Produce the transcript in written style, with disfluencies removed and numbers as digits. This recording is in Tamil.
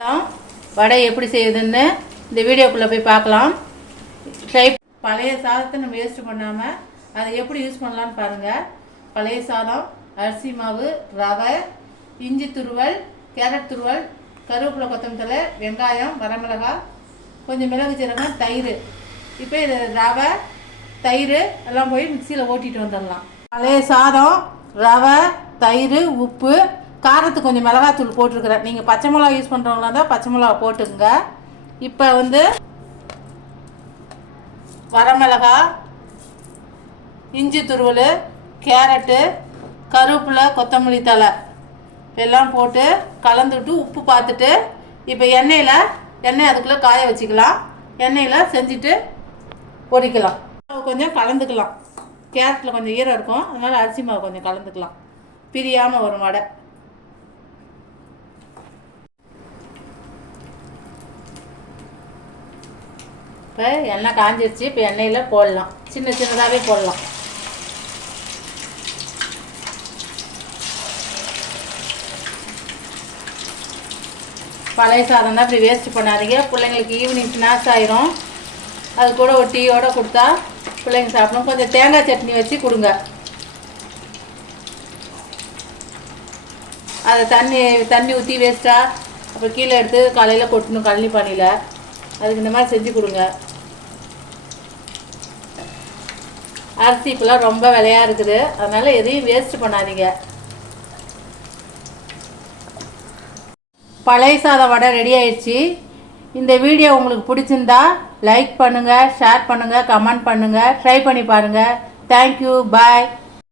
வடை எப்படி செய்யுதுன்னு இந்த வீடியோக்குள்ளே போய் பார்க்கலாம். பழைய சாதத்தை நம்ம வேஸ்ட் பண்ணாமல் அதை எப்படி யூஸ் பண்ணலான்னு பாருங்கள். பழைய சாதம், அரிசி மாவு, ரவை, இஞ்சி துருவல், கேரட் துருவல், கருவேப்பிலை, கொத்தமல்லி, வெங்காயம், வரமிளகாய், கொஞ்சம் மிளகு சீரகம், தயிர். இப்போ இது ரவை, தயிர் எல்லாம் போய் மிக்சியில் ஓட்டிகிட்டு வந்துடலாம். பழைய சாதம், ரவை, தயிர், உப்பு, காரத்துக்கு கொஞ்சம் மிளகாத்தூள் போட்டிருக்கிறேன். நீங்கள் பச்சை மிளகா யூஸ் பண்ணுறவங்களா தான் பச்சை மிளகா போட்டுங்க. இப்போ வரமிளகா, இஞ்சி துருவல், கேரட்டு, கருவேப்பிலை, கொத்தமல்லி தழை எல்லாம் போட்டு கலந்துவிட்டு உப்பு பார்த்துட்டு இப்போ எண்ணெய் அதுக்குள்ளே காய வச்சுக்கலாம். எண்ணெயில் செஞ்சுட்டு பொரிக்கலாம். கொஞ்சம் கலந்துக்கலாம். கேரட்டில் கொஞ்சம் ஈரம் இருக்கும், அதனால் அரிசி மாவு கொஞ்சம் கலந்துக்கலாம். பிரியாமல் வரும் வடை. இப்போ எண்ணெய் காஞ்சிருச்சு. இப்போ எண்ணெயில் போடலாம். சின்னதாகவே போடலாம். பழைய சாதம் தான் இப்படி வேஸ்ட் பண்ணாதீங்க. பிள்ளைங்களுக்கு ஈவினிங் ஸ்நாக்ஸ் ஆயிரும். அது கூட ஒரு டீயோடு கொடுத்தா பிள்ளைங்க சாப்பிடணும். கொஞ்சம் தேங்காய் சட்னி வச்சு கொடுங்க. அதை தண்ணி ஊற்றி வேஸ்ட்டாக அப்புறம் கீழே எடுத்து காலையில் கொட்டணும் கழனி பானையில். அதுக்கு இந்த மாதிரி செஞ்சு கொடுங்க. அரிசி இப்போலாம் ரொம்ப விலையாக இருக்குது, அதனால் எதையும் வேஸ்ட் பண்ணாதீங்க. பழைய சாத வடை ரெடி ஆயிடுச்சு. இந்த வீடியோ உங்களுக்கு பிடிச்சிருந்தா லைக் பண்ணுங்கள், ஷேர் பண்ணுங்கள், கமெண்ட் பண்ணுங்கள், ட்ரை பண்ணி பாருங்கள். தேங்க்யூ, பாய்.